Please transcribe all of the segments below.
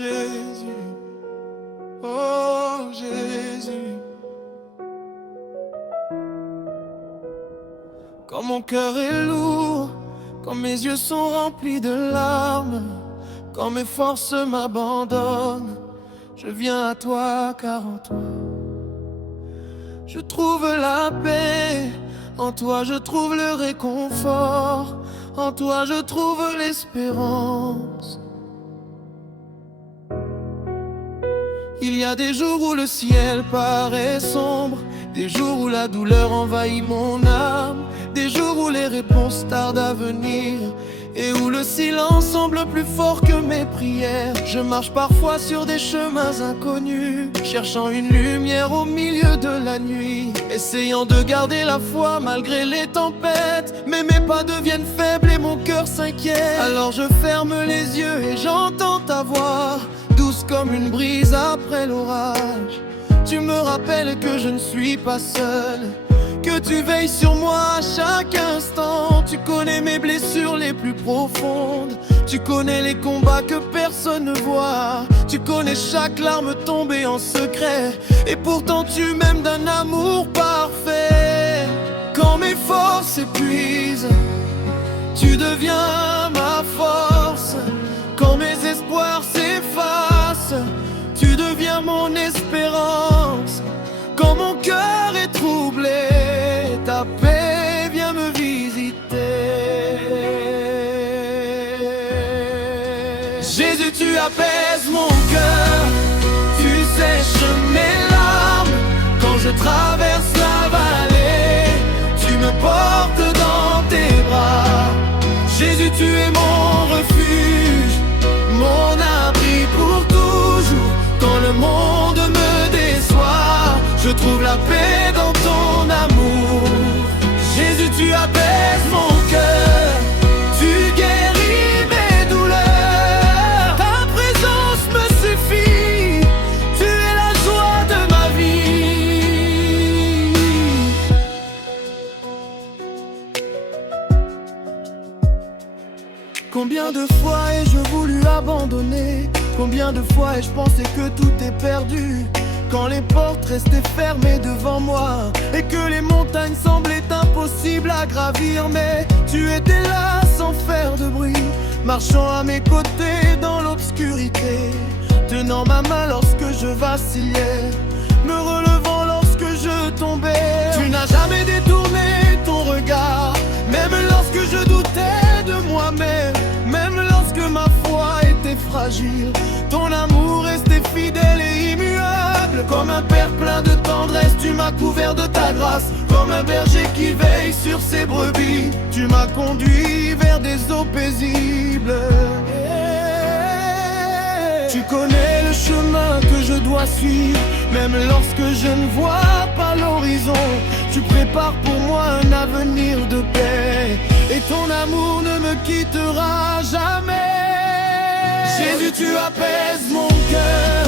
Jésus, oh Jésus. Quand mon cœur est lourd, quand mes yeux sont remplis de larmes, quand mes forces m'abandonnent, je viens à toi car en toi je trouve la paix, en toi je trouve le réconfort, en toi je trouve l'espérance. Il y a des jours où le ciel paraît sombre, des jours où la douleur envahit mon âme, des jours où les réponses tardent à venir et où le silence semble plus fort que mes prières. Je marche parfois sur des chemins inconnus, cherchant une lumière au milieu de la nuit, essayant de garder la foi malgré les tempêtes. Mais mes pas deviennent faibles et mon cœur s'inquiète. Alors je ferme les yeux et j'entends ta voix, douce comme une brise après l'orage. Tu me rappelles que je ne suis pas seul, que tu veilles sur moi à chaque instant. Tu connais mes blessures les plus profondes, tu connais les combats que personne ne voit, tu connais chaque larme tombée en secret, et pourtant tu m'aimes d'un amour parfait. Quand mes forces s'épuisent, tu deviens ma force. Quand mes espoirs s'effacent, tu deviens mon espérance. Quand mon cœur est troublé, ta paix vient me visiter. Jésus, tu apaises mon cœur, tu sèches mes larmes. Quand je traverse la vallée, tu me portes dans tes bras. Jésus, tu es mon refuge, mon abri pour toujours. Quand le monde me déçoit, je trouve la paix dans ton amour. Jésus, tu apaises mon cœur, tu guéris mes douleurs. Ta présence me suffit, tu es la joie de ma vie. Combien de fois ai-je voulu abandonner? Combien de fois ai-je pensé que tout est perdu? Quand les portes restaient fermées devant moi et que les montagnes semblaient impossibles à gravir, mais tu étais là sans faire de bruit, marchant à mes côtés dans l'obscurité, tenant ma main lorsque je vacillais, me relevant lorsque je tombais. Tu n'as jamais détourné ton regard, même lorsque je doutais de moi-même, même lorsque ma foi était fragile. Ton amour restait fidèle et immuable. Comme un père plein de tendresse, tu m'as couvert de ta grâce. Comme un berger qui veille sur ses brebis, tu m'as conduit vers des eaux paisibles. Tu connais le chemin que je dois suivre, même lorsque je ne vois pas l'horizon. Tu prépares pour moi un avenir de paix, et ton amour ne me quittera jamais. Jésus, tu apaises mon cœur,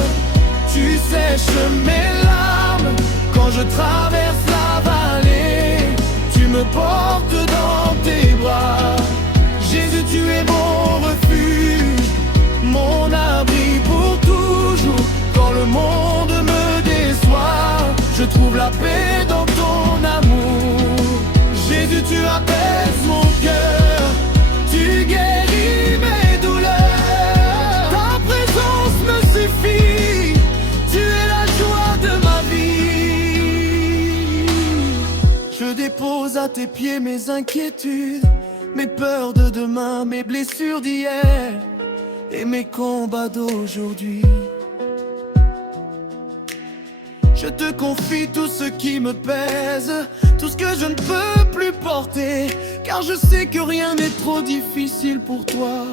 tu sèches mes larmes. Quand je traverse la vallée, tu me portes dans tes bras. Jésus, tu es mon refuge, mon abri pour toujours. Quand le monde me déçoit, je trouve la paix dans ton amour. Jésus, tu apaises mon cœur, tu guéris mes douleurs. Ta présence me suffit, tu es la joie de ma vie. Je dépose à tes pieds mes inquiétudes, mes peurs de demain, mes blessures d'hier et mes combats d'aujourd'hui. Je te confie tout ce qui me pèse, tout ce que je ne peux plus porter, car je sais que rien n'est trop difficile pour toi,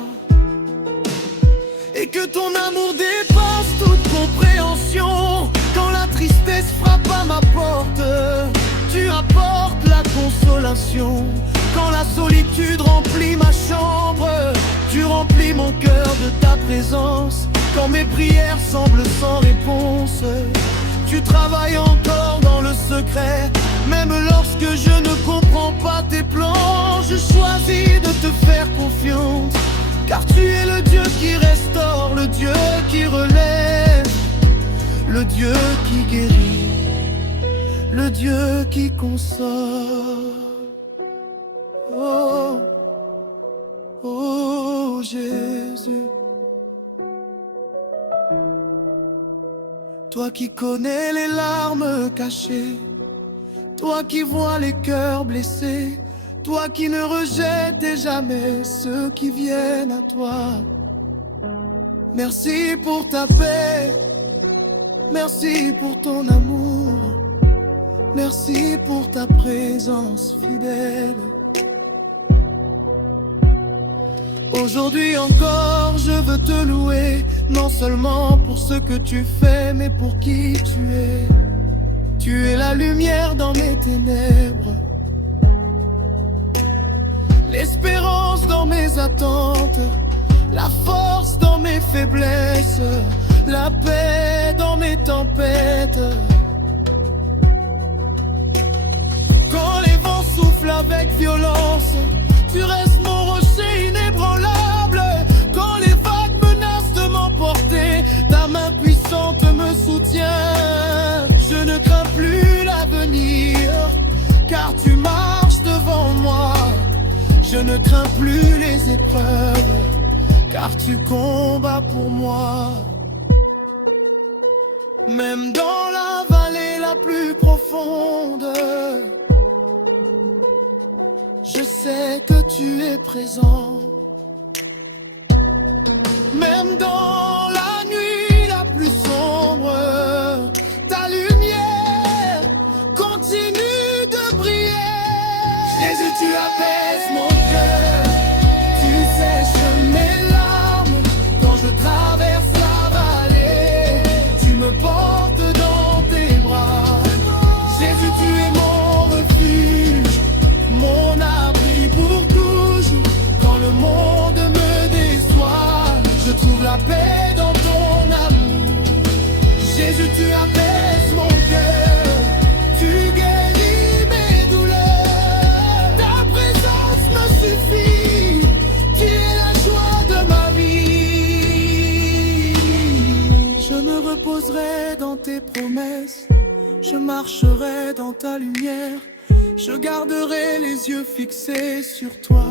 et que ton amour dépasse toute compréhension. Quand la tristesse frappe à ma porte, tu apportes la consolation. Quand la solitude remplit ma chambre, tu remplis mon cœur de ta présence. Quand mes prières semblent sans réponse, tu travailles encore dans le secret. Même lorsque je ne comprends pas tes plans, je choisis de te faire confiance, car tu es le Dieu qui restaure, le Dieu qui le Dieu qui console. Oh, oh Jésus, toi qui connais les larmes cachées, toi qui vois les cœurs blessés, toi qui ne rejettes jamais ceux qui viennent à toi. Merci pour ta paix, merci pour ton amour, merci pour ta présence fidèle. Aujourd'hui encore je veux te louer, non seulement pour ce que tu fais, mais pour qui tu es. Tu es la lumière dans mes ténèbres, l'espérance dans mes attentes, la force dans mes faiblesses, la paix dans mes tempêtes. Quand les vents soufflent avec violence, tu restes mon rocher inébranlable. Quand les vagues menacent de m'emporter, ta main puissante me soutient. Je ne crains plus l'avenir, car tu marches devant moi. Je ne crains plus les épreuves, car tu combats pour moi. Même dans la vallée la plus profonde, je sais que tu es présent. Même dans la nuit la plus sombre, ta lumière continue de briller. Jésus, tu apaises mon cœur, tu sèches mes larmes. Quand je traverse la vallée, tu me portes dans tes bras. Jésus, tu es mon refuge, mon abri pour toujours. Quand le monde me déçoit, je trouve la paix dans ton amour. Jésus, tu apaises mon cœur, tu guéris mes douleurs. Ta présence me suffit, tu es la joie de ma vie. Je me reposerai dans tes promesses, je marcherai dans ta lumière. Je garderai les yeux fixés sur toi,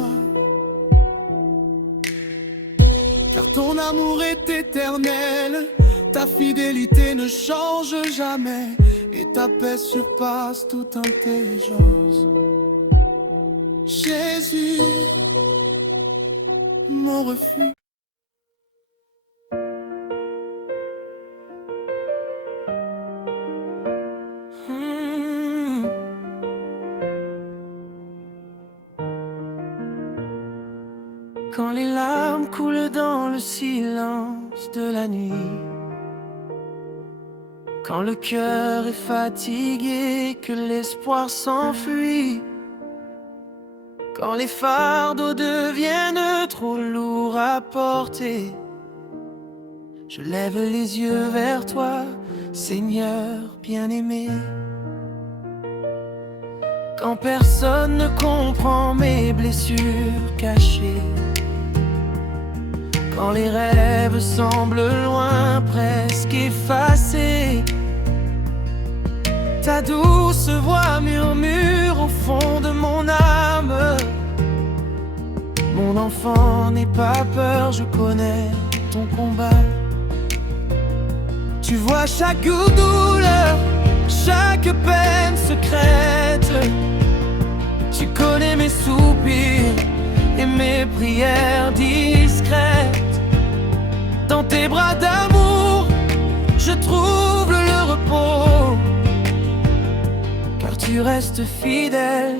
car ton amour est éternel, ta fidélité ne change jamais, et ta paix surpasse toute intelligence. Jésus, mon refuge. Quand les larmes coulent dans le silence de la nuit, quand le cœur est fatigué, que l'espoir s'enfuit, quand les fardeaux deviennent trop lourds à porter, je lève les yeux vers toi, Seigneur bien-aimé. Quand personne ne comprend mes blessures cachées, quand les rêves semblent loin, presque effacés, ta douce voix murmure au fond de mon âme. Mon enfant, n'aie pas peur, je connais ton combat. Tu vois chaque douleur, chaque peine secrète. Tu connais mes soupirs et mes prières discrètes. Dans tes bras d'amour, je trouve le repos, car tu restes fidèle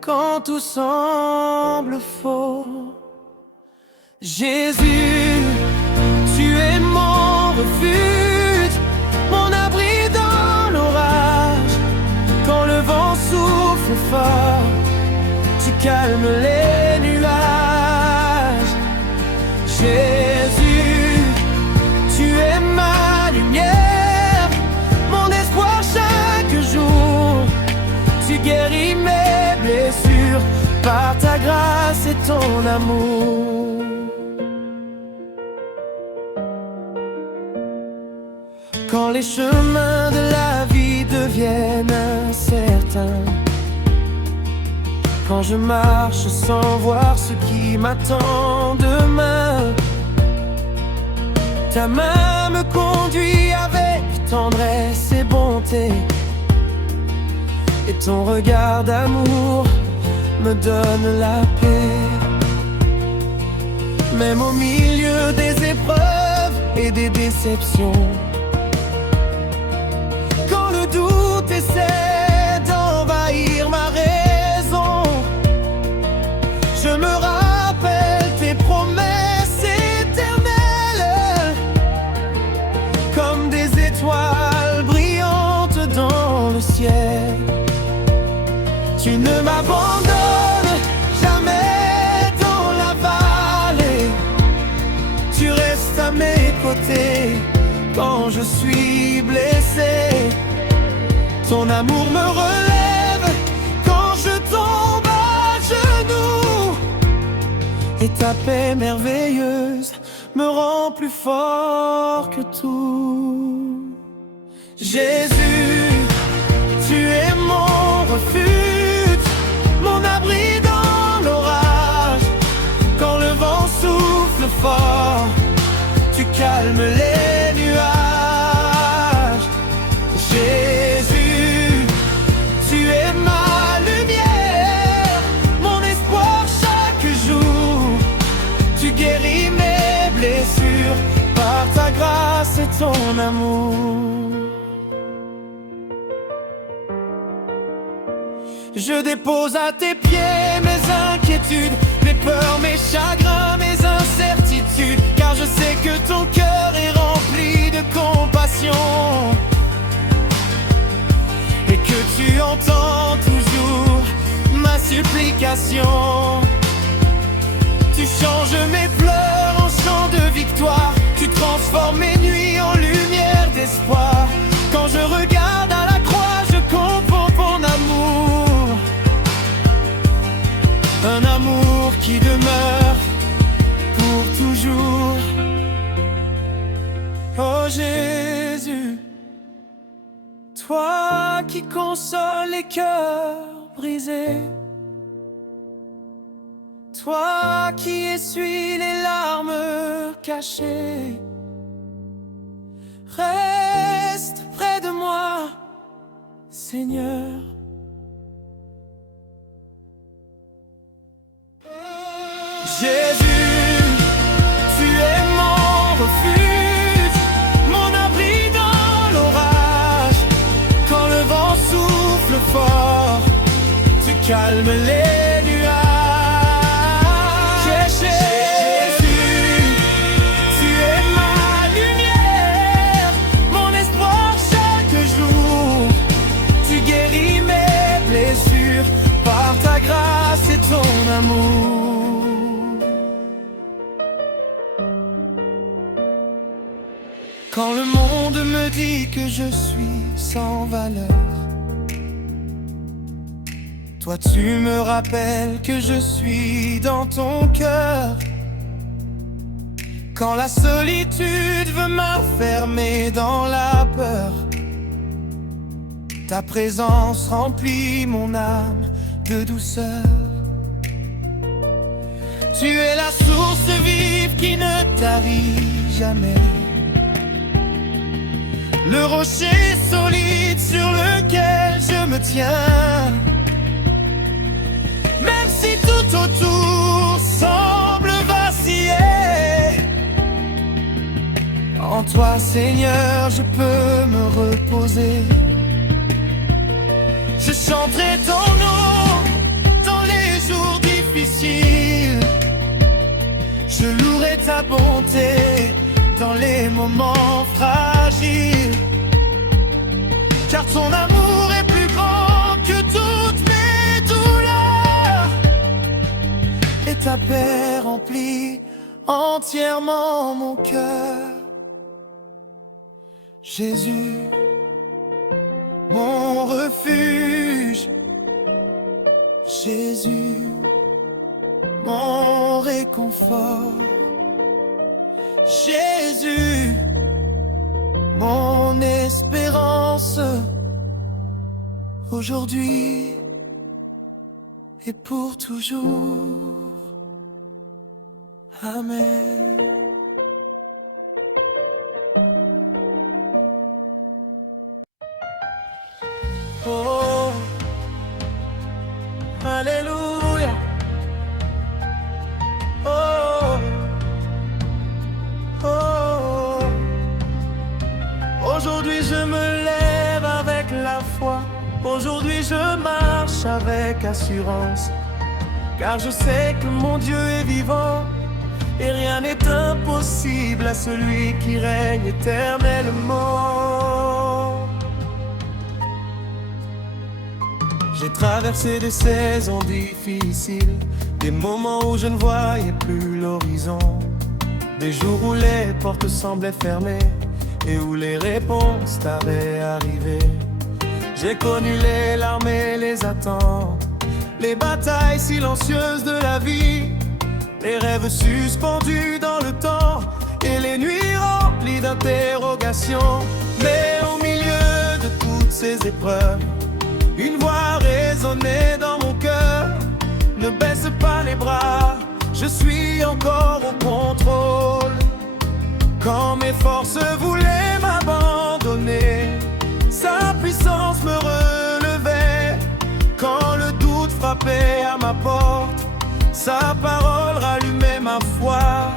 quand tout semble faux. Jésus, tu es mon refuge, mon abri dans l'orage. Quand le vent souffle fort, tu calmes les nuages. Jésus, tu es ma lumière, mon espoir chaque jour. Tu guéris mes blessures par ta grâce et ton amour. Quand les chemins de la vie deviennent matin. Quand je marche sans voir ce qui m'attend demain, ta main me conduit avec tendresse et bonté, et ton regard d'amour me donne la paix. Même au milieu des épreuves et des déceptions, quand le doute essaie d'envahir ma raison, je me rappelle tes promesses éternelles, comme des étoiles brillantes dans le ciel. Tu ne m'abandonnes jamais dans la vallée, tu restes à mes côtés quand je suis blessé. Ton amour me relève quand je tombe à genoux, et ta paix merveilleuse me rend plus fort que tout. Jésus, tu es mon refuge, mon abri dans l'orage. Quand le vent souffle fort, tu calmes les nuages. Jésus, tu es ma lumière, mon espoir chaque jour. Tu guéris mes blessures par ta grâce et ton amour. Je dépose à tes pieds mes inquiétudes, mes peurs, mes chagrins, mes incertitudes, car je sais que ton cœur est rempli de compassion, et que tu entends toujours ma supplication. Tu changes mes pleurs en chants de victoire, tu transformes mes nuits en lumière d'espoir. Quand je regarde à la croix, je comprends ton amour, un amour qui demeure pour toujours. Oh Jésus, toi qui consoles les cœurs brisés, toi qui essuies les larmes cachées, reste près de moi, Seigneur. Jésus, tu es mon refuge, mon abri dans l'orage. Quand le vent souffle fort, tu calmes les nuages. Jésus, tu es ma lumière, mon espoir chaque jour. Tu guéris mes blessures par ta grâce et ton amour. Quand le monde me dit que je suis sans valeur, toi tu me rappelles que je suis dans ton cœur. Quand la solitude veut m'enfermer dans la peur, ta présence remplit mon âme de douceur. Tu es la source vive qui ne tarit jamais, le rocher solide sur lequel je me tiens. Même si tout autour semble vaciller, en toi Seigneur je peux me reposer. Je chanterai ton nom dans les jours difficiles, je louerai ta bonté dans les moments fragiles, car ton amour est plus grand que toutes mes douleurs, et ta paix remplit entièrement mon cœur. Jésus, mon refuge, Jésus, mon réconfort, Jésus, mon espérance. Oh aujourd'hui et pour toujours. Amen. Oh, Alléluia. Oh, oh. Aujourd'hui je me lève avec la foi. Aujourd'hui je marche avec assurance. Car je sais que mon Dieu est vivant. Et rien n'est impossible à celui qui règne éternellement. J'ai traversé des saisons difficiles, des moments où je ne voyais plus l'horizon, des jours où les portes semblaient fermées et où les réponses tardaient à arriver. J'ai connu les larmes et les attentes, les batailles silencieuses de la vie, les rêves suspendus dans le temps et les nuits remplies d'interrogations. Mais au milieu de toutes ces épreuves, une voix résonnait dans mon cœur. Ne baisse pas les bras, je suis encore au contrôle. Quand mes forces voulaient m'abandonner, sa puissance me relevait. Quand le doute frappait à ma porte, sa parole rallumait ma foi.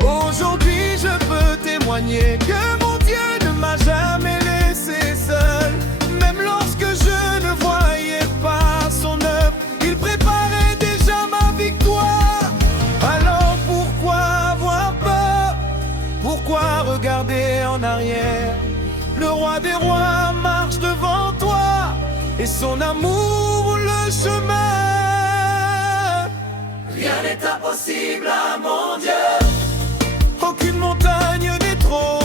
Aujourd'hui je peux témoigner que mon Dieu ne m'a jamais laissé seul. Même lorsque je ne voyais pas son œuvre, il préparait déjà ma victoire. Alors pourquoi avoir peur? Pourquoi regarder en arrière? Le roi des rois marche devant toi et son amour le chemin. Rien n'est impossible à mon Dieu. Aucune montagne n'est trop.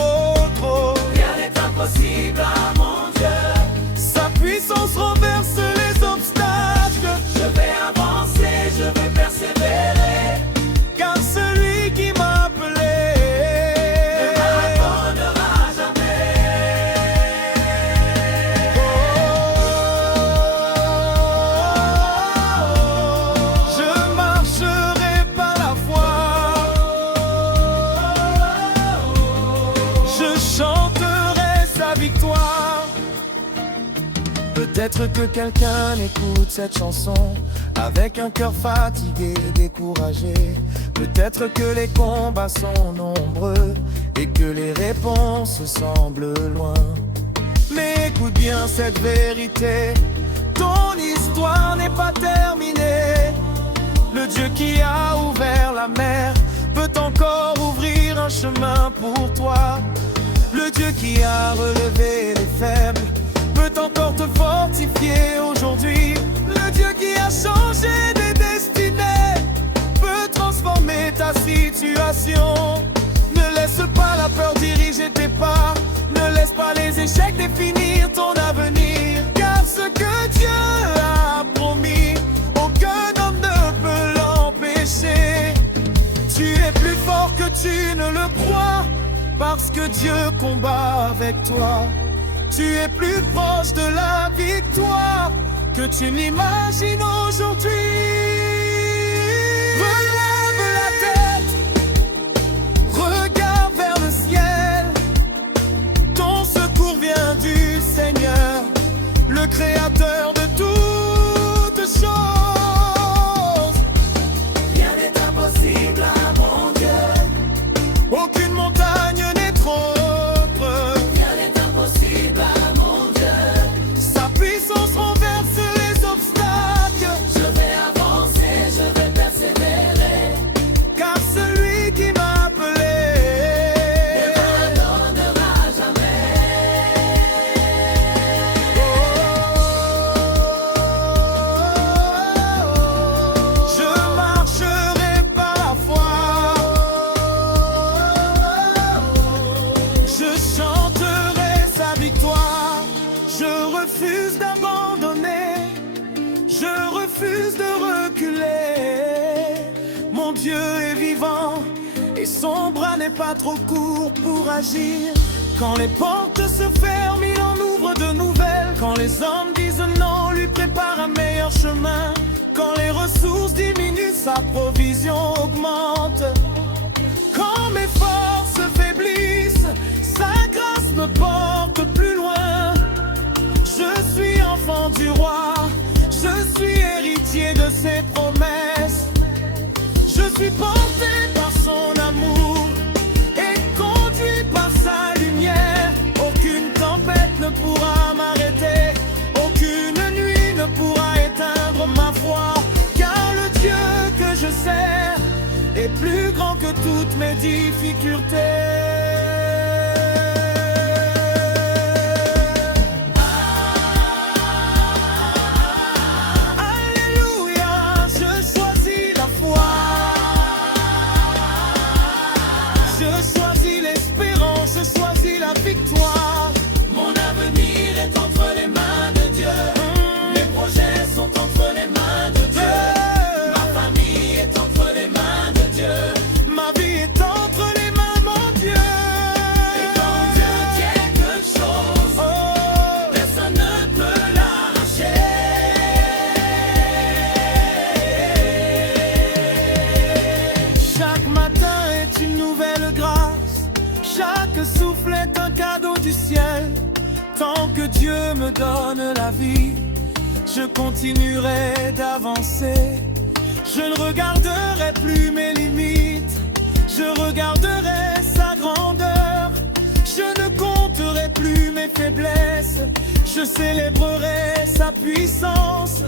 Rien n'est impossible à mon Dieu. Sa puissance renverse les obstacles. Je vais avancer, je vais persévérer. Car celui qui m'a appelé ne m'abandonnera jamais. Je marcherai par la foi. Je chanterai sa victoire. Peut-être que quelqu'un écoute cette chanson avec un cœur fatigué, découragé. Peut-être que les combats sont nombreux et que les réponses semblent loin. Mais écoute bien cette vérité, ton histoire n'est pas terminée. Le Dieu qui a ouvert la mer peut encore ouvrir un chemin pour toi. Le Dieu qui a relevé les faibles peut encore te fortifier aujourd'hui. Le Dieu qui a changé des destinées peut transformer ta situation. Ne laisse pas la peur diriger tes pas. Ne laisse pas les échecs définir ton avenir. Car ce que Dieu a promis, aucun homme ne peut l'empêcher. Tu es plus fort que tu ne le crois, parce que Dieu combat avec toi. Tu es plus proche de la victoire que tu n'imagines aujourd'hui. Relève la tête, regarde vers le ciel. Ton secours vient du Seigneur, le créateur de toutes choses. Rien n'est impossible à mon Dieu. Aucune montagne n'est trop. Rien n'est impossible à mon Dieu. Sa puissance renverse les obstacles. Je vais avancer, je vais persévérer. Car celui qui m'a appelé ne m'abandonnera jamais. Je marcherai par la foi. Je chanterai sa victoire. Je refuse d'abandonner. Je refuse de reculer. Mon Dieu est vivant et son bras n'est pas trop court pour agir. Quand les portes se ferment, il en ouvre de nouvelles. Quand les hommes disent non, lui prépare un meilleur chemin. Quand les ressources diminuent, sa provision augmente. Quand mes forces faiblissent, sa grâce me porte plus loin. Je suis enfant du roi, je suis héritier de ses promesses. Je suis porté par son amour et conduit par sa lumière. Aucune tempête ne pourra m'arrêter, aucune nuit ne pourra éteindre ma foi. Car le Dieu que je sers est plus grand que toutes mes difficultés. Victoire. Mon avenir est entre les mains de Dieu. Mes projets sont entre les mains de Dieu. Ma famille est entre les mains de Dieu. Ma vie est entre les mains de mon Dieu. Et quand Dieu tient quelque chose, personne ne peut l'arracher. Chaque matin est une nouvelle grâce. Chaque souffle est un cadeau du ciel. Tant que Dieu me donne la vie, je continuerai d'avancer. Je ne regarderai plus mes limites, je regarderai sa grandeur. Je ne compterai plus mes faiblesses, je célébrerai sa puissance.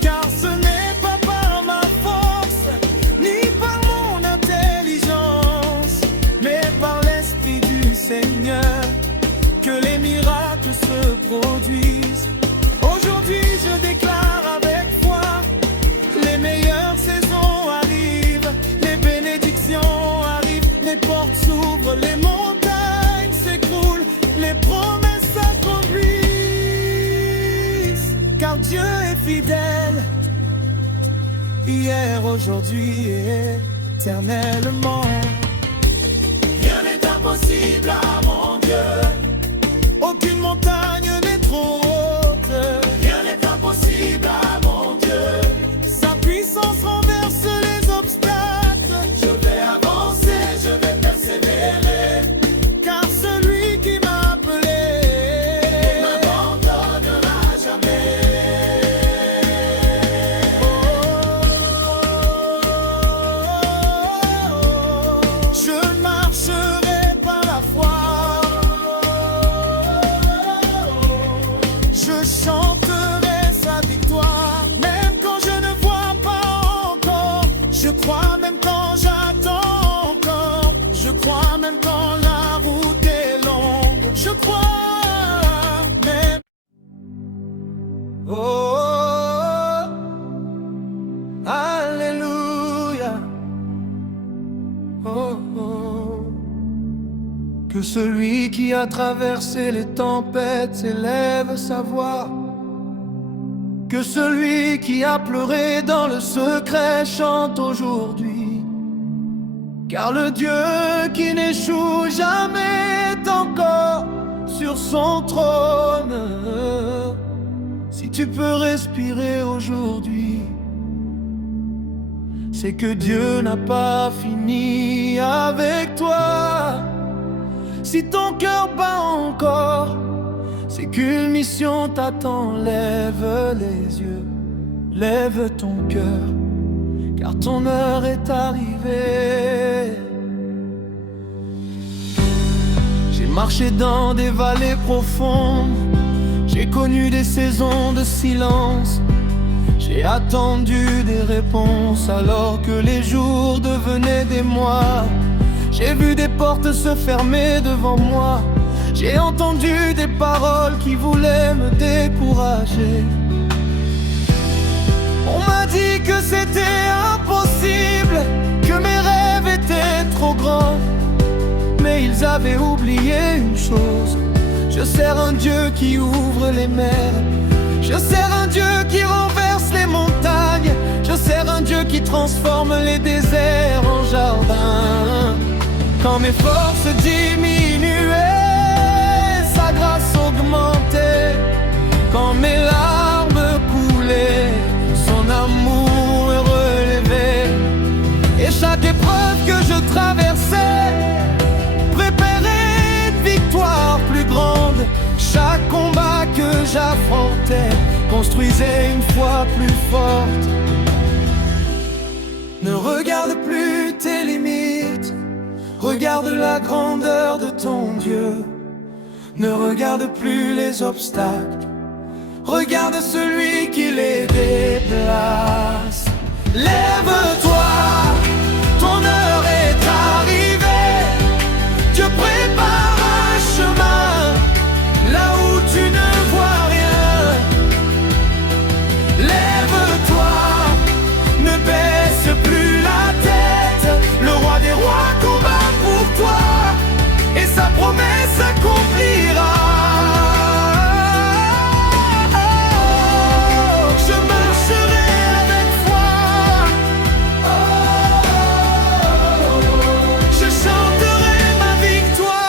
Car ce n'est pas par ma force, ni par mon intelligence, mais par l'Esprit du Seigneur que les miracles se produisent. Aujourd'hui je déclare avec foi, les meilleures saisons arrivent, les bénédictions arrivent, les portes s'ouvrent, les montagnes s'écroulent, les promesses s'accomplissent. Car Dieu est fidèle, hier, aujourd'hui et éternellement. Rien n'est impossible à mon Dieu. Aucune montagne n'est trop haute. Rien n'est impossible à mon Dieu. Sa puissance renverse les obstacles. Je vais avancer, je vais persévérer. Car celui qui m'a appelé ne m'abandonnera jamais. Je marcherai par la foi. Je chanterai sa victoire, même quand je ne vois pas encore. Je crois même quand j'attends encore. Je crois même quand la route est longue. Je crois même. Oh, alléluia. Oh, oh. Que celui qui a traversé les tempêtes élève sa voix. Que celui qui a pleuré dans le secret chante aujourd'hui. Car le Dieu qui n'échoue jamais est encore sur son trône. Si tu peux respirer aujourd'hui, c'est que Dieu n'a pas fini avec toi. Si ton cœur bat encore, c'est qu'une mission t'attend. Lève les yeux, lève ton cœur, car ton heure est arrivée. J'ai marché dans des vallées profondes, j'ai connu des saisons de silence. J'ai attendu des réponses alors que les jours devenaient des mois. J'ai vu des portes se fermer devant moi. J'ai entendu des paroles qui voulaient me décourager. On m'a dit que c'était impossible, que mes rêves étaient trop grands. Mais ils avaient oublié une chose: je sers un Dieu qui ouvre les mers. Je sers un Dieu qui renverse les montagnes. Je sers un Dieu qui transforme les déserts en jardins. Quand mes forces diminuaient, quand mes larmes coulaient, son amour me relevait. Et chaque épreuve que je traversais préparait une victoire plus grande. Chaque combat que j'affrontais construisait une foi plus forte. Ne regarde plus tes limites, regarde la grandeur de ton Dieu. Ne regarde plus les obstacles, regarde celui qui les déplace. Lève-toi, ton heure est arrivée. Dieu prépare un chemin là où tu ne vois rien. Lève-toi, ne baisse plus la tête. Le roi des rois combat pour toi et sa promesse s'accomplira. Je marcherai avec foi. Je chanterai ma victoire.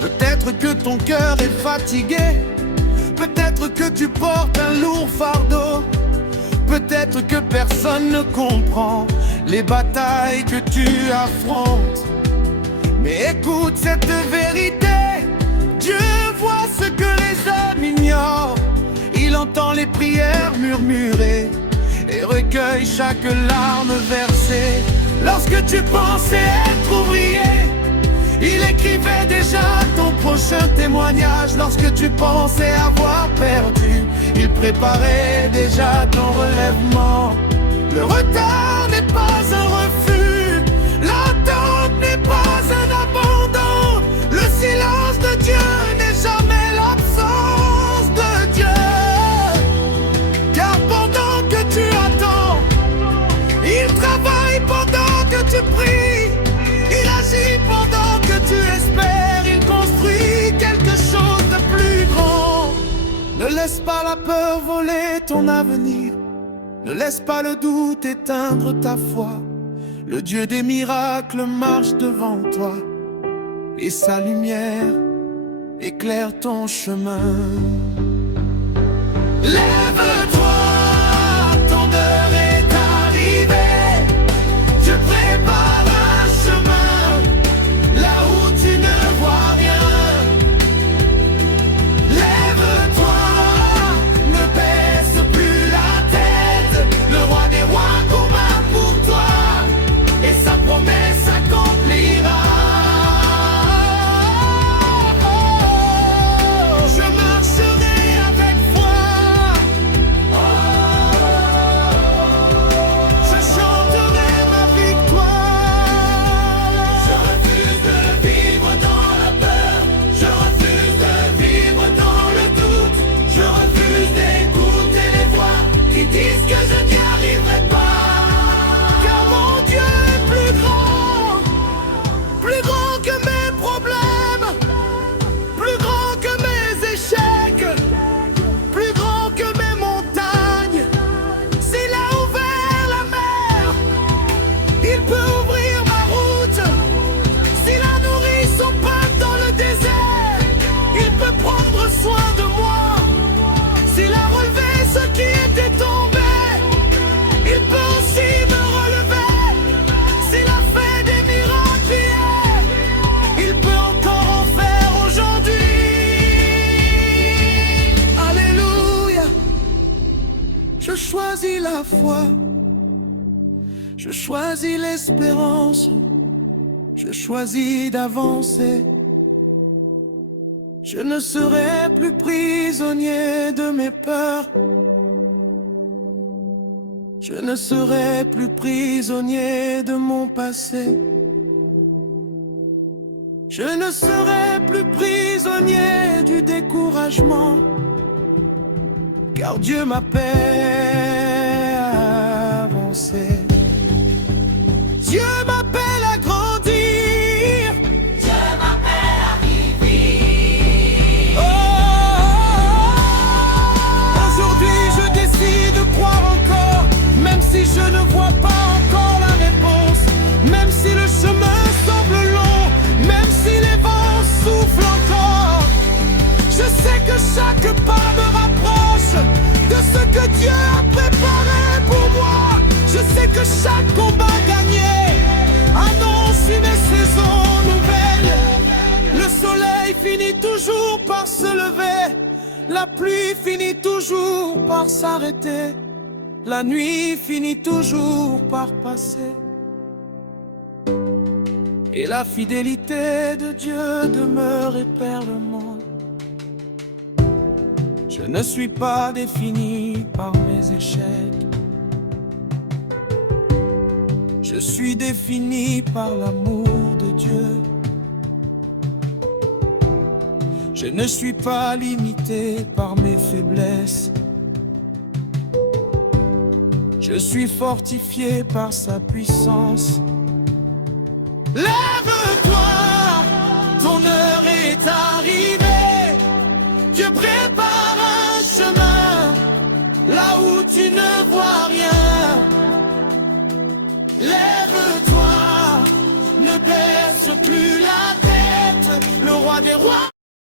Peut-être que ton cœur est fatigué, peut-être que tu portes un lourd fardeau, peut-être que personne ne comprend les batailles que tu affrontes. Mais écoute cette vérité, Dieu voit ce que les hommes ignorent. Il entend les prières murmurées et recueille chaque larme versée. Lorsque tu pensais être ouvrier, il écrivait déjà ton prochain témoignage. Lorsque tu pensais avoir perdu, il préparait déjà ton relèvement. Le retard n'est pas un refus, l'attente n'est pas un abandon. Le silence de Dieu n'est jamais l'absence de Dieu. Car pendant que tu attends, il travaille pendant que tu pries. Il agit pendant que tu espères. Il construit quelque chose de plus grand. Ne laisse pas la peur voler ton avenir. Ne laisse pas le doute éteindre ta foi. Le Dieu des miracles marche devant toi et sa lumière éclaire ton chemin. Lève-toi, ton heure est arrivée. Dieu prépare un chemin là où tu ne vois rien. Lève-toi, ne baisse plus la tête. Le roi des rois combat pour toi et sa promesse s'accomplira. Je marcherai avec foi. Je chanterai ma victoire. Je refuse de vivre dans la peur. Je refuse de vivre dans le doute. Je refuse d'écouter les voix qui disent que je n'y arriverai pas. Car mon Dieu est plus grand que mes problèmes, plus grand que mes échecs, plus grand que mes montagnes. S'il a ouvert la mer, il peut ouvrir ma route. S'il a nourri son peuple dans le désert, il peut prendre soin de moi. S'il a relevé ceux qui étaient tombés, il peut aussi me relever. S'il a fait des miracles hier, il peut encore en faire aujourd'hui. Alléluia. Je choisis la foi, je choisis l'espérance, je choisis d'avancer. Je ne serai plus prisonnier de mes peurs. Je ne serai plus prisonnier de mon passé. Je ne serai plus prisonnier du découragement. Car Dieu m'appelle à avancer. Dieu m'appelle à grandir. Dieu m'appelle à vivre. Aujourd'hui je décide de croire encore, même si je ne vois pas encore la réponse, même si le chemin semble long, même si les vents soufflent encore. chaque combat gagné annonce une saison nouvelle. Le soleil finit toujours par se lever, la pluie finit toujours par s'arrêter, la nuit finit toujours par passer. Et la fidélité de Dieu demeure éternellement. Je ne suis pas défini par mes échecs. Je suis défini par l'amour de Dieu. Je ne suis pas limité par mes faiblesses. Je suis fortifié par sa puissance. Lève-toi, ton heure est arrivée. Dieu prépare un chemin là où tu ne vois rien. Lève-toi, ne baisse plus la tête, le roi des rois.